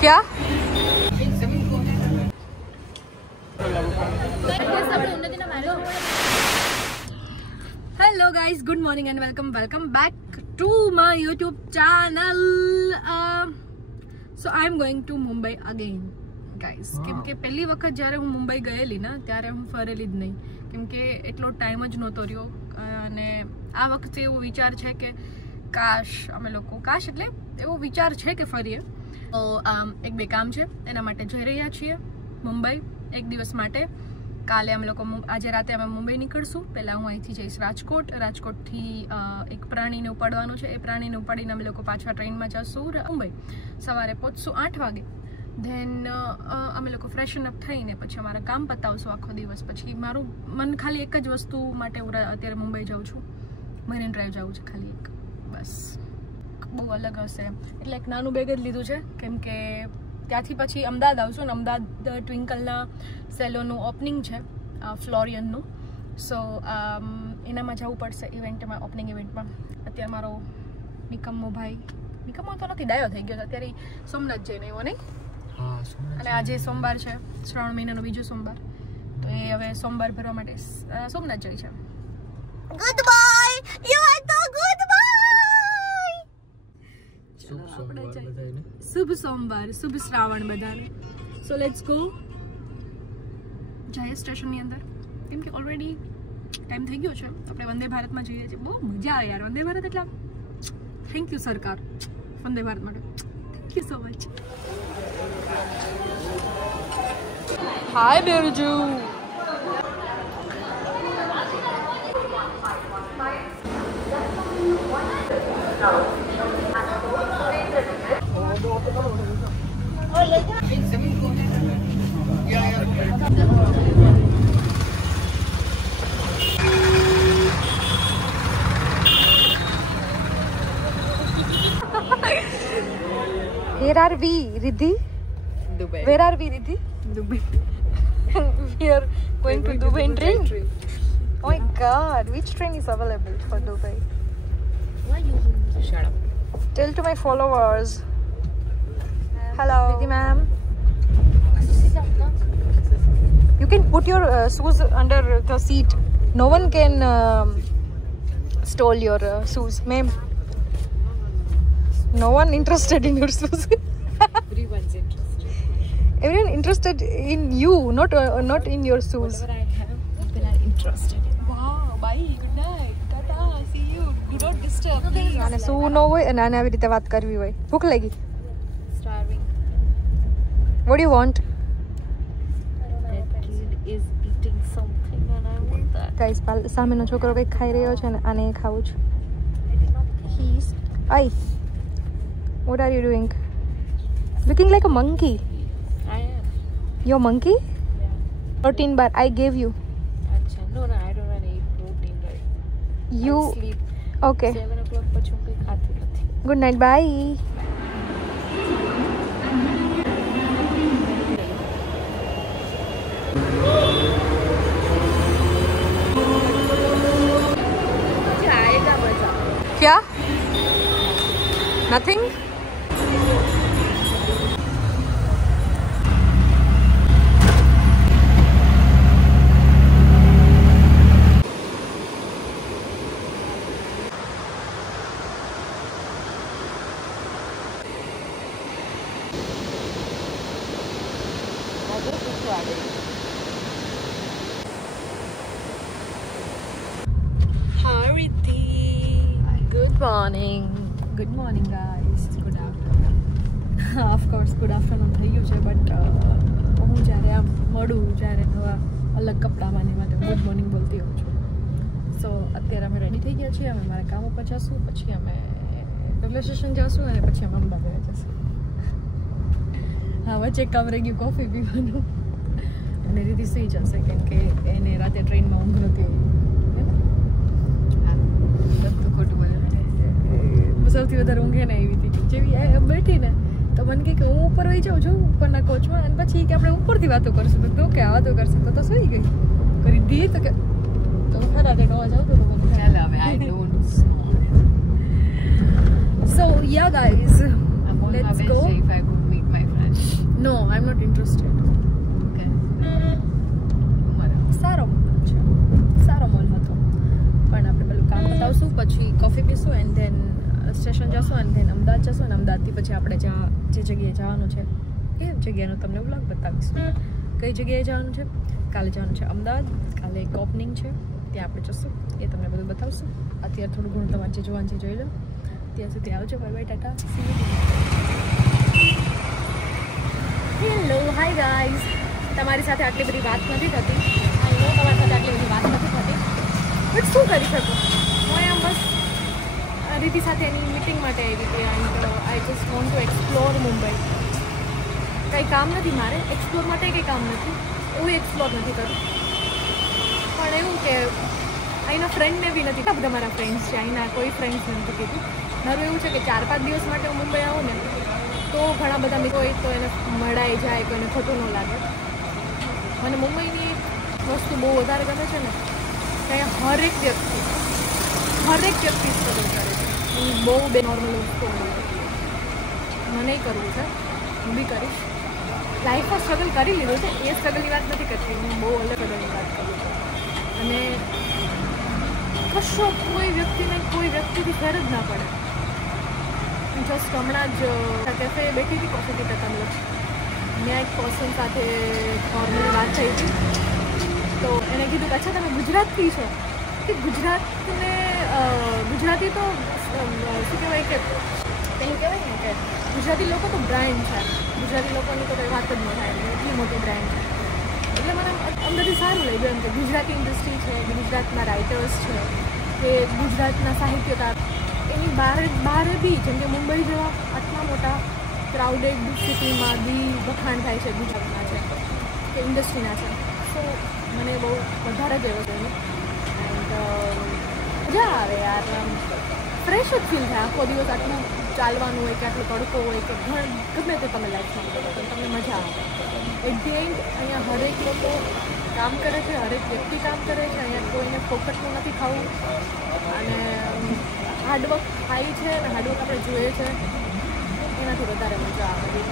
क्या hello guys, good morning and welcome back to my YouTube channel. So I am going to Mumbai again guys. કેમ કે પહેલી વખત જ્યારે હું મુંબઈ ગયેલી ને ત્યારે હું ફરેલી જ નહીં, કેમ કે એટલો ટાઈમ જ નહોતો રહ્યો. અને આ વખતે એવો વિચાર છે કે કાશ એટલે એવો વિચાર છે કે ફરીએ. તો એક બે કામ છે, એના માટે જઈ રહ્યા છીએ મુંબઈ એક દિવસ માટે. કાલે અમે લોકો આજે રાતે અમે મુંબઈ નીકળશું. પહેલાં હું અહીંથી જઈશ રાજકોટથી એક પ્રાણીને ઉપાડવાનું છે. એ પ્રાણીને ઉપાડીને અમે લોકો પાછા ટ્રેનમાં જશું મુંબઈ. સવારે પહોંચશું 8 વાગે. ધેન અમે લોકો ફ્રેશન અપ થઈને પછી અમારા કામ પતાવશું આખો દિવસ. પછી મારું મન ખાલી એક જ વસ્તુ માટે હું અત્યારે મુંબઈ જાઉં છું, મરીન ડ્રાઈવ જવું છે ખાલી એક, બસ. બહુ અલગ હશે એટલે એક નાનું બેગ જ લીધું છે, કેમ કે ત્યાંથી પછી અમદાવાદ આવશું ને અમદાવાદ ટ્વિંકલના સેલોનું ઓપનિંગ છે, ફ્લોરિયનનું. સો એનામાં જવું પડશે ઇવેન્ટમાં, ઓપનિંગ ઇવેન્ટમાં. અત્યારે મારો નિકમ્મો તો નથી, ડાયો થઈ ગયો. અત્યારે સોમનાથ જઈને આવ્યો નહીં, અને આજે સોમવાર છે, શ્રાવણ મહિનાનો બીજો સોમવાર. તો એ હવે સોમવાર ભરવા માટે સોમનાથ જાય છે. ગુડ બાય, યુ આર તો ગુડ બાય. શુભ સોમવાર, શુભ શ્રાવણ બધાને. So let's go. જઈએ સ્ટેશનની અંદર, કેમ કે ઓલરેડી ટાઈમ થઈ ગયો છે. આપણે વંદે ભારતમાં જઈએ છીએ. બહુ મજા આવે યાર વંદે ભારત. એટલે થેન્ક યુ સરકાર વંદે ભારત માટે. Thank you so much. Hi બેરજુ. Where are we, Riddhi? Dubai. Where are we, Riddhi? Dubai. We are going to Dubai in train? Oh my god, which train is available for Dubai? Why you shut up? Tell to my followers. Hello, Riddhi ma'am. You can put your shoes under the seat. No one can stole your shoes, ma'am. No one interested in your shoes. Everyone's interested. Everyone interested in you, not in your shoes. Whatever I have, people are interested in. Wow, bye, good night, tata, see you. Do not disturb me. આને શું ન હોય અને આને આવી રીતે વાત કરવી હોય. ભૂખ લાગી? Starving. What do you want? That kid is eating something and I want that. Guys, સામેનો છોકરો કંઈક ખાઈ રહ્યો છે અને આને ખાવું છે. He's What are you doing? Looking like a monkey. I am. You're a monkey? Yeah. Protein bar I gave you. Achha. No, I don't want to eat protein bar. You I sleep. Okay. 7 o'clock પછી હું કંઈ ખાતી નથી. Good night, bye. क्या? Nothing? Good morning guys. Good afternoon. Of course good afternoon થઈ ગયું છે, but હું જ્યારે આમ મળું, જ્યારે નવા અલગ કપડામાં ને માટે ગુડ મોર્નિંગ બોલતી હોઉં છું. સો અત્યારે અમે રેડી થઈ ગયા છીએ. અમે મારા કામ ઉપર જશું, પછી અમે રેલવે સ્ટેશન જશું અને પછી અમે અમદાવાદ જશું. હા, વચ્ચે કામ રહી ગયું કોફી પીવાનું, અને રીતિ સુઈ જશે કેમ કે એને રાતે ટ્રેનમાં ઊંઘ નથી આવી. બધું ખોટું બોલે. સૌથી વધારે ઊંઘે ને એવી હતી. જેવી બેઠી ને તો મને કહે કે હું ઉપર વહી જાઉં છું ઉપરના કોચમાં, અને પછી કે આપણે ઉપરથી વાતો કરશું. તો કે આ વાતો કરશું તો સુઈ ગઈ. કરી દી તો કે તો ખરા કે નવા જાવ તો ચાલ હવે I don't so yeah guys, let's go. If I could meet my friends. Not interested. Okay, સારો મોલ છે, સારો મોલ હતો. પણ આપણે પેલું કામ બતાવશું, પછી કોફી પીશું, એન્ડ ધેન સ્ટેશન જશું, એન્ડ ધેન અમદાવાદ જશું, અને અમદાવાદથી પછી આપણે જે જગ્યાએ જવાનું છે એ જગ્યાનું તમને વ્લોગ બતાવીશું. કઈ જગ્યાએ જવાનું છે? કાલે જવાનું છે અમદાવાદ. કાલે એક ઓપનિંગ છે, ત્યાં આપણે જશું, એ તમને બધું બતાવશું. અત્યારે થોડું ઘણું તમારે જે જોવાનું છે જોઈ લો. ત્યાં સુધી આવજો. Bye bye, tata. Hello, hi guys. તમારી સાથે આટલી બધી વાત નથી થતી. આઈ નો તમારી સાથે આટલી બધી વાત નથી થતી, બટ શું કરી શકું? હું એમ બસ રીતિ સાથે એની મીટિંગ માટે આવી હતી, and I just want to explore Mumbai. કંઈ કામ નથી મારે, એક્સપ્લોર માટે કંઈ કામ નથી, એવું એક્સપ્લોર નથી કરવું. પણ એવું કે અહીંના ફ્રેન્ડને બી નથી, બધા મારા ફ્રેન્ડ્સ છે, અહીંના કોઈ ફ્રેન્ડ્સ નથી કીધું. મારું એવું છે કે 4-5 દિવસ માટે હું મુંબઈ આવું ને તો ઘણા બધા મિત્રો હોય તો એને મળાઈ જાય, કોઈને ખોટું ન લાગે. મને મુંબઈની વસ્તુ બહુ વધારે ગમે છે ને, કે હરેક વ્યક્તિ સ્ટ્રગલ કરે છે. હું બહુ બે નોર્મલ વસ્તુ મને કરવું છે, હું બી કરીશ. લાઈફમાં સ્ટ્રગલ કરી લીધું છે, એ સ્ટ્રગલની વાત નથી કરતી, હું બહુ અલગ સ્ટ્રગલની વાત કરું છું. અને કશો કોઈ વ્યક્તિથી ફેર જ ના પડે. જસ્ટ હમણાં જ કેફે બેઠી હતી, કોફી પીતા હતા મતલબ. ત્યાં એક પર્સન સાથે નોર્મલી વાત થઈ હતી, તો એણે કીધું કે અચ્છા તમે ગુજરાતથી છો? કે ગુજરાતી તો શું કહેવાય કે પેલું કહેવાય ને કે ગુજરાતી લોકો તો બ્રાન્ડ છે, ગુજરાતી લોકોની તો કંઈ વાત જ ન થાય, એટલી મોટી બ્રાન્ડ છે. એટલે મને અંદરથી સારું લાગ્યું એમ કે ગુજરાતી ઇન્ડસ્ટ્રી છે, ગુજરાતના રાઇટર્સ છે, કે ગુજરાતના સાહિત્યકાર, એની બહાર બી જેમ કે મુંબઈ જેવા આટલા મોટા ક્રાઉડેડ સિટીમાં બી વખાણ થાય છે ગુજરાતના છે કે ઇન્ડસ્ટ્રીના છે. સો મને બહુ વધારે જ એવો ગયું, એન્ડ મજા આવે યાર. ફ્રેશ જ ફીલ થાય. આખો દિવસ આટલું ચાલવાનું હોય કે આટલો તડકો હોય કે ગમે તે તમે લાઈફમાં કરો તો તમને મજા આવે. એટ ધી એન્ડ અહીંયા હરેક લોકો કામ કરે છે, હરેક વ્યક્તિ કામ કરે છે. અહીંયા કોઈને ફોકટનું નથી ખાવું, અને હાર્ડવર્ક થાય છે, અને હાર્ડવર્ક આપણે જોઈએ છે, એનાથી વધારે મજા આવે.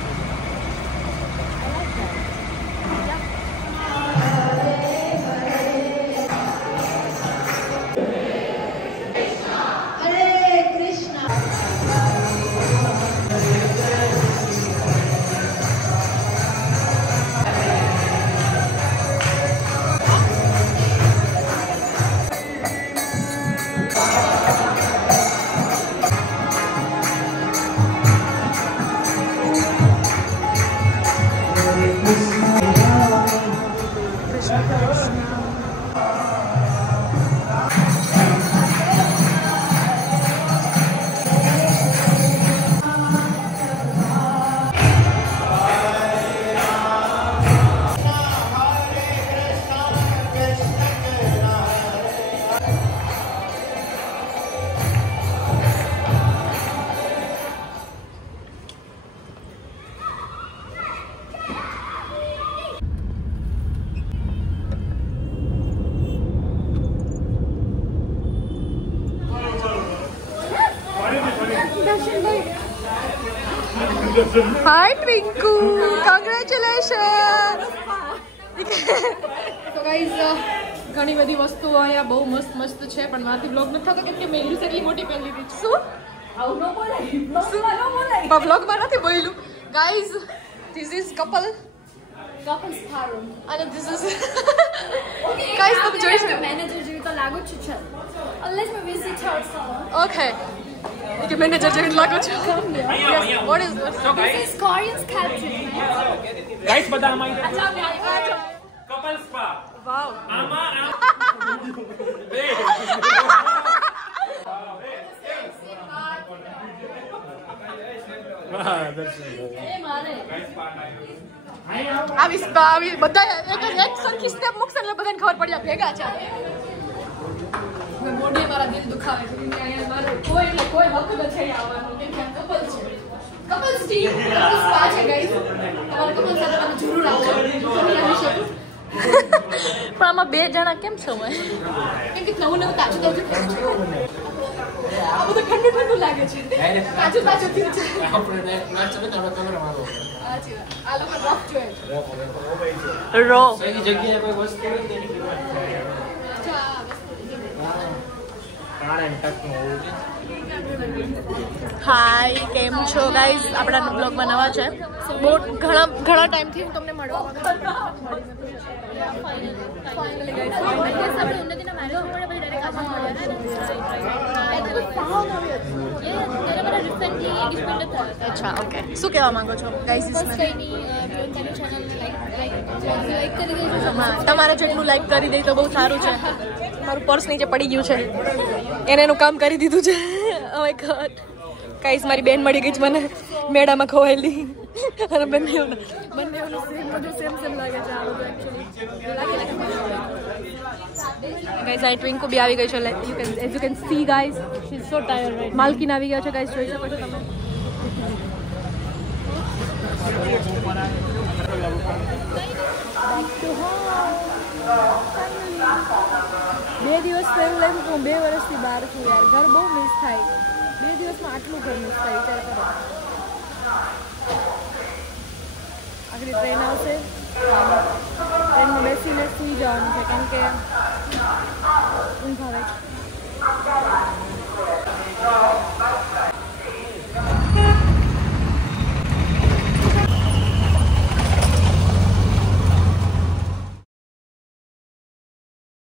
Hi Twinku, congratulations. તો ગાઈઝ ઘણી બધી વસ્તુઓ અહીંયા બહુ મસ્ત છે, પણ મારાથી બ્લોગ નથી થતો કેમ કે મેં હિલ્સ એટલી મોટી પહેરી લીધી. શું આવું ન બોલાય, બ્લોગમાં નથી બોલ્યું. Guys this is couples farm, અને ધીસ ઇઝ ગાઈઝ તમે જોઈ શકો મેનેજર જેવી તો લાગુ જ છે. અનલેસ મે વિઝિટ હર salon. Okay. કે મેનેજર જેવી લાગો છો. What is this? So guys, This is Korean sculpture. guys બધા આમાં કપલ સ્પા. વાવ. આમાં આવી બધા એક સરખી સ્ટેપ મૂકશે એટલે બધાને ખબર પડી જાય ભેગા છે. મોઢે મારા દિલ દુખાવે છે કે અહીંયા મારો કોઈ હક નથી આવવાનો કે કપલ છે, કપલ્સ ટીમ સ્પા છે ગાઈસ. તમારે કપલ સાથે તમે જરૂર આવજો, આવી શકો. પણ આમાં બે જણા કેમ છો? કેમ કે નવું તાજું આ બધું ઠંડુ ઠંડુ લાગે છે તાજું તાજું થયું છે આપણે નાચ ચાલે તો કલર મારો સાચી વાત આ લોકો રફ જોઈએ રો સહી જગ્યાએ કોઈ વસ્તુ હોય તેની કિંમત થાય પ્રાણ ટકનો હોય હાય કેમ છો ગાઈઝ આપણા બ્લોગમાં નવા છે બહુ ઘણા ટાઈમથી હું તમને મળવા અચ્છા ઓકે શું કહેવા માંગો છો ગાઈઝ તમારે જેટલું લાઈક કરી દે તો બહુ સારું છે મારું પર્સ નીચે પડી ગયું છે એને એનું કામ કરી દીધું છે હવે ઘટ ગાઈઝ મારી બેન મળી ગઈ છે મને મેળામાં ખવાયેલી અને બંને સેમ લાગે છે ગાઈઝ આ ટ્વિંકુ બી આવી ગઈ છે as you can see guys she is so tired right માલકીન આવી ગયા છે ગાઈઝ જોઈ શકો છો તમે બે દિવસ તો એવું લાગ્યું કે હું 2 વર્ષથી બહાર છું યાર ઘર બહુ મિસ થાય 2 દિવસમાં આટલું ઘર મિસ થાય વિચાર કરો આગળ ટ્રેન આવશે ટ્રેનમાં બેસીને સૂઈ જવાનું છે કારણ કે ઊંઘ આવે